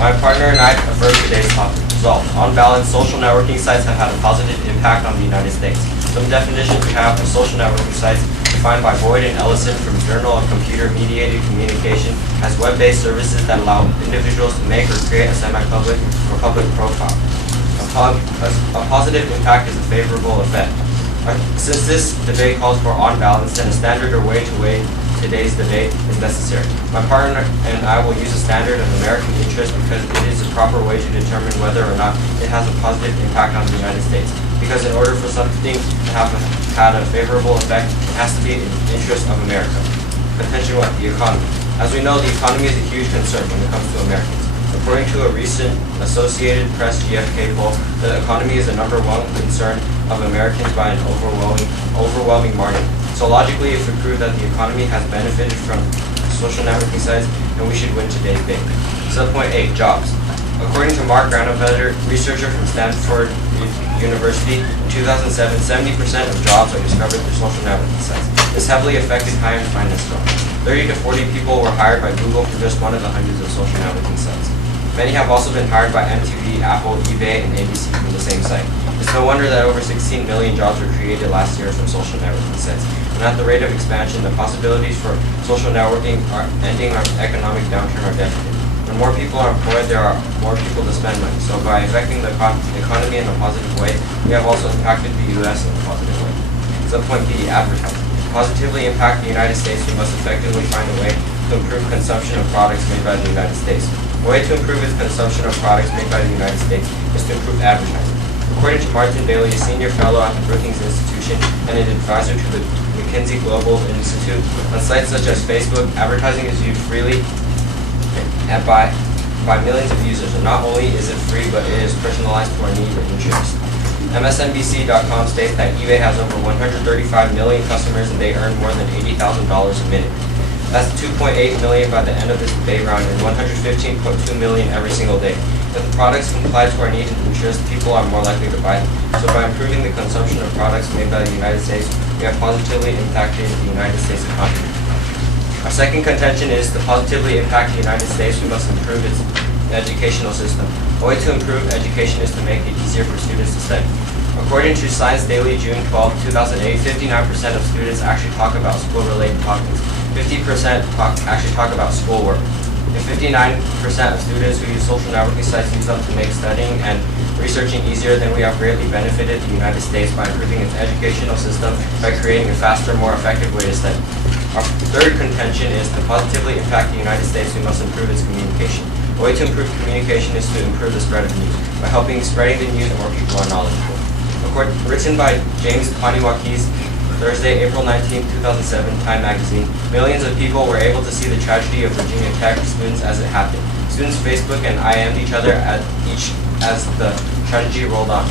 My partner and I affirm today's topic. Resolved. On balance, social networking sites have had a positive impact on the United States. Some definitions we have of social networking sites defined by Boyd and Ellison from Journal of Computer-Mediated Communication as web-based services that allow individuals to make or create a semi-public or public profile. A positive impact is a favorable effect. Since this debate calls for on balance, then a standard or way to weigh today's debate is necessary. My partner and I will use a standard of American interest because it is a proper way to determine whether or not it has a positive impact on the United States. Because in order for something to have had a favorable effect, it has to be in the interest of America. Contention 1, the economy. As we know, the economy is a huge concern when it comes to Americans. According to a recent Associated Press GfK poll, the economy is the #1 concern of Americans by an overwhelming margin. So logically, if we prove that the economy has benefited from social networking sites, then we should win today's debate. Subpoint 8, jobs. According to Mark Granovetter, researcher from Stanford University, in 2007, 70% of jobs are discovered through social networking sites. This heavily affected high-end finance jobs. 30 to 40 people were hired by Google for just one of the hundreds of social networking sites. Many have also been hired by MTV, Apple, eBay, and ABC from the same site. It's no wonder that over 16 million jobs were created last year from social networking sites. And at the rate of expansion, the possibilities for social networking are ending our economic downturn are definite. When more people are employed, there are more people to spend money. So by affecting the economy in a positive way, we have also impacted the U.S. in a positive way. Subpoint B, advertising. To positively impact the United States, we must effectively find a way to improve consumption of products made by the United States. A way to improve its consumption of products made by the United States is to improve advertising. According to Martin Bailey, a senior fellow at the Brookings Institution and an advisor to the McKinsey Global Institute, on sites such as Facebook, advertising is viewed freely and by millions of users. And not only is it free, but it is personalized to our need and interest. MSNBC.com states that eBay has over 135 million customers and they earn more than $80,000 a minute. That's 2.8 million by the end of this debate round and 115.2 million every single day. If the products comply to our needs and interests, people are more likely to buy them. So by improving the consumption of products made by the United States, we have positively impacted the United States economy. Our second contention is to positively impact the United States, we must improve its educational system. A way to improve education is to make it easier for students to study. According to Science Daily, June 12, 2008, 59% of students actually talk about school-related topics. 50% actually talk about schoolwork. If 59% of students who use social networking sites use them to make studying and researching easier, then we have greatly benefited the United States by improving its educational system by creating a faster, more effective way to study. Our third contention is to positively impact the United States, we must improve its communication. A way to improve communication is to improve the spread of news by helping spreading the news more people are knowledgeable. Written by James Paniwakis, Thursday, April 19, 2007, Time Magazine, millions of people were able to see the tragedy of Virginia Tech students as it happened. Students Facebook and IM'd each other as the tragedy rolled on.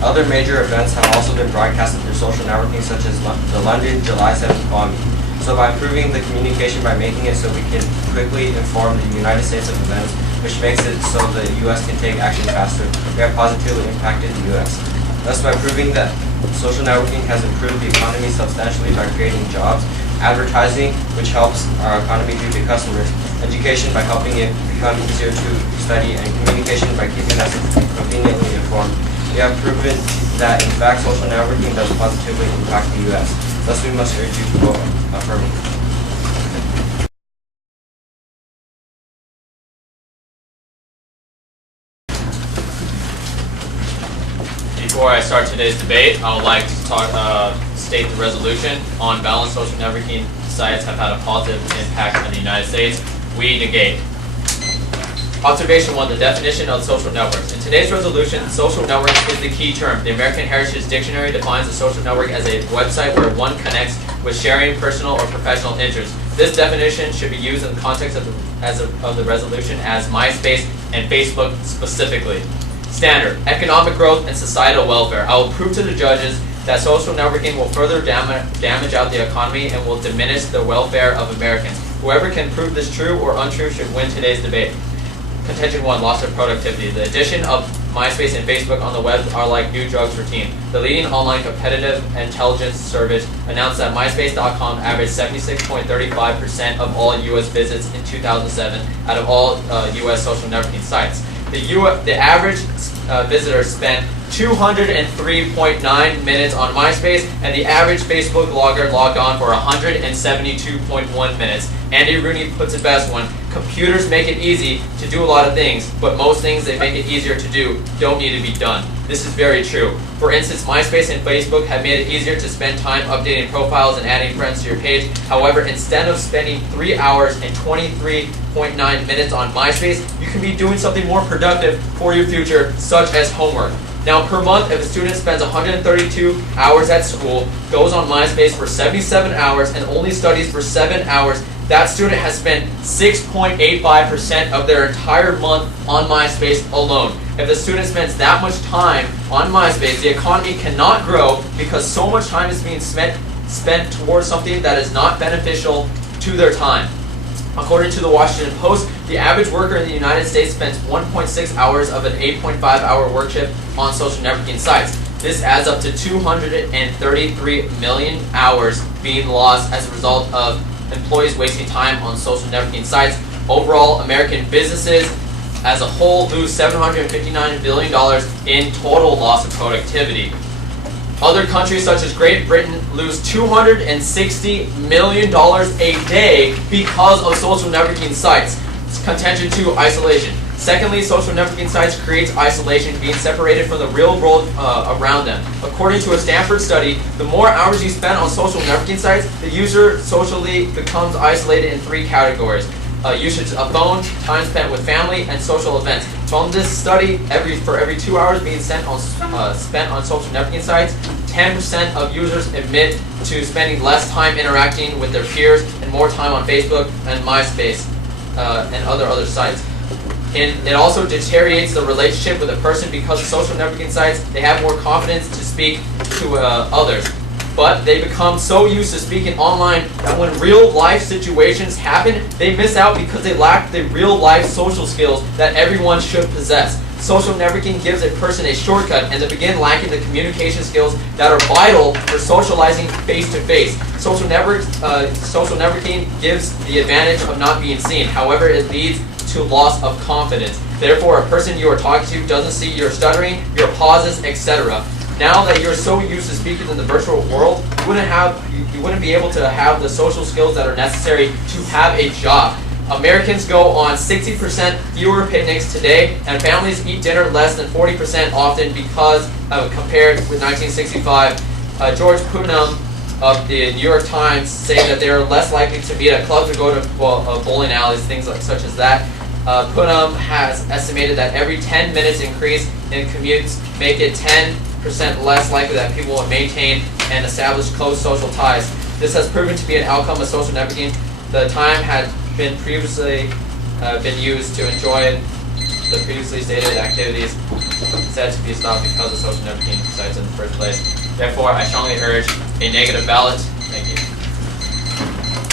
Other major events have also been broadcasted through social networking, such as the London July 7th bombing. So by improving the communication by making it so we can quickly inform the United States of events, which makes it so the U.S. can take action faster, we have positively impacted the U.S. Thus, by proving that social networking has improved the economy substantially by creating jobs, advertising, which helps our economy due to customers, education by helping it become easier to study, and communication by keeping us conveniently informed, we have proven that, in fact, social networking does positively impact the U.S. Thus, we must urge you to vote affirmative. Before I start today's debate, I would like to state the resolution. On balance, social networking sites have had a positive impact on the United States. We negate. Observation 1, the definition of social networks. In today's resolution, social network is the key term. The American Heritage Dictionary defines a social network as a website where one connects with sharing personal or professional interests. This definition should be used in the context of the resolution as MySpace and Facebook specifically. Standard, economic growth and societal welfare. I will prove to the judges that social networking will further damage out the economy and will diminish the welfare of Americans. Whoever can prove this true or untrue should win today's debate. Contention 1, loss of productivity. The addition of MySpace and Facebook on the web are like new drugs routine. The leading online competitive intelligence service announced that MySpace.com averaged 76.35% of all U.S. visits in 2007 out of all U.S. social networking sites. The average visitor spent 203.9 minutes on MySpace, and the average Facebook logger logged on for 172.1 minutes. Andy Rooney puts it best when computers make it easy to do a lot of things, but most things they make it easier to do don't need to be done. This is very true. For instance, MySpace and Facebook have made it easier to spend time updating profiles and adding friends to your page. However, instead of spending 3 hours and 23.9 minutes on MySpace, you can be doing something more productive for your future, such as homework. Now, per month, if a student spends 132 hours at school, goes on MySpace for 77 hours, and only studies for 7 hours, that student has spent 6.85% of their entire month on MySpace alone. If the student spends that much time on MySpace, the economy cannot grow because so much time is being spent towards something that is not beneficial to their time. According to the Washington Post, the average worker in the United States spends 1.6 hours of an 8.5-hour work shift on social networking sites. This adds up to 233 million hours being lost as a result of employees wasting time on social networking sites. Overall, American businesses as a whole lose $759 billion in total loss of productivity. Other countries such as Great Britain lose $260 million a day because of social networking sites. Contention 2, isolation. Secondly, social networking sites creates isolation, being separated from the real world around them. According to a Stanford study, the more hours you spend on social networking sites, the user socially becomes isolated in 3 categories. Usage of phone, time spent with family, and social events. From this study, for every 2 hours being spent on social networking sites, 10% of users admit to spending less time interacting with their peers and more time on Facebook and MySpace and other sites. And it also deteriorates the relationship with a person because of social networking sites. They have more confidence to speak to others. But they become so used to speaking online that when real life situations happen, they miss out because they lack the real life social skills that everyone should possess. Social networking gives a person a shortcut and they begin lacking the communication skills that are vital for socializing face to face. Social networking gives the advantage of not being seen. However, it leads to loss of confidence. Therefore, a person you are talking to doesn't see your stuttering, your pauses, etc. Now that you're so used to speaking in the virtual world, you wouldn't be able to have the social skills that are necessary to have a job. Americans go on 60% fewer picnics today, and families eat dinner less than 40% often because, compared with 1965, George Putnam of the New York Times saying that they are less likely to meet at clubs or go to bowling alleys, things such as that. Putnam has estimated that every 10 minutes increase in commutes make it 10% less likely that people will maintain and establish close social ties. This has proven to be an outcome of social networking. The time had been previously been used to enjoy the previously stated activities said to be stopped because of social networking sites in the first place. Therefore, I strongly urge a negative ballot